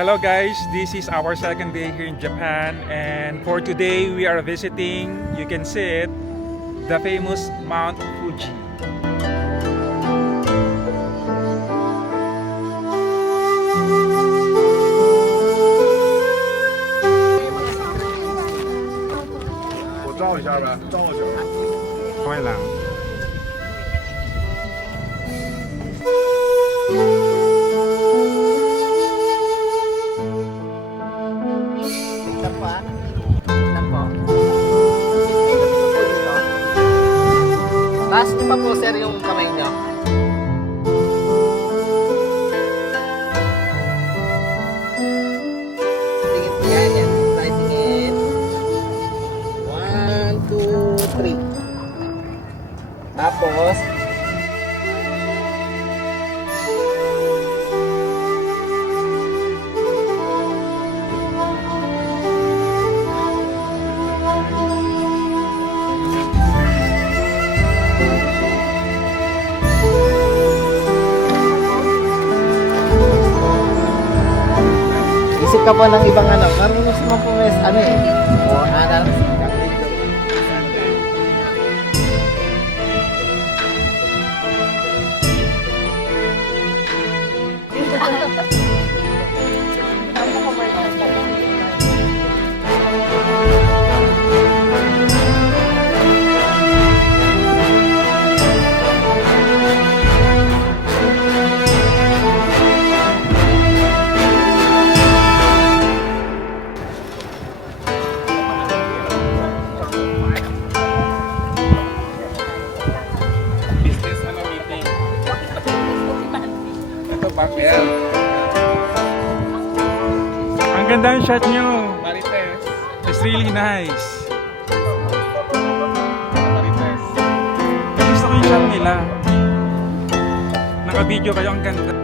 Hello guys, this is our second day here in Japan, and for today we are visiting, you can see it, the famous Mount Fuji. Okay lang. Taas niyo pa po sir yung kamay niyo. Tingin po yan. Try tingin. 1, 2, 3. Tapos, isip ka po ng ibang ano. Marunong si Ma'am po ano eh. O, aral. Ang ganda ng shot nyo. Marites. It's really nice. Marites. Gusto ko yung shot nila. Naka-video kayo, ang ganda.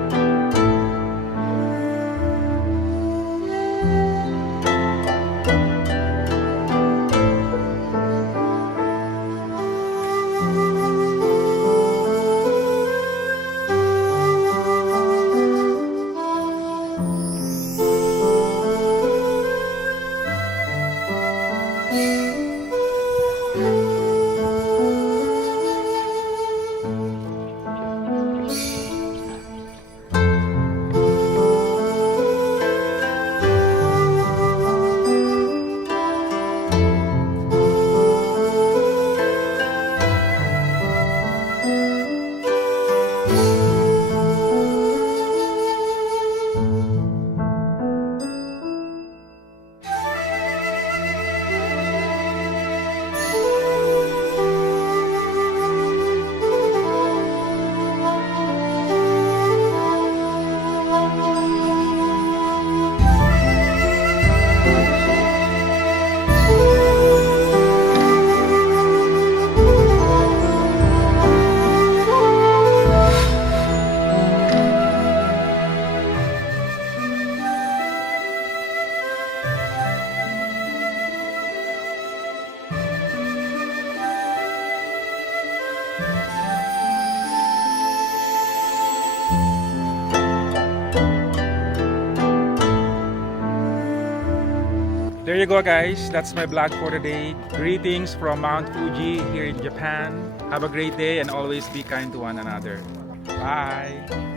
There you go guys, that's my vlog for today. Greetings from Mount Fuji here in Japan. Have a great day and always be kind to one another. Bye!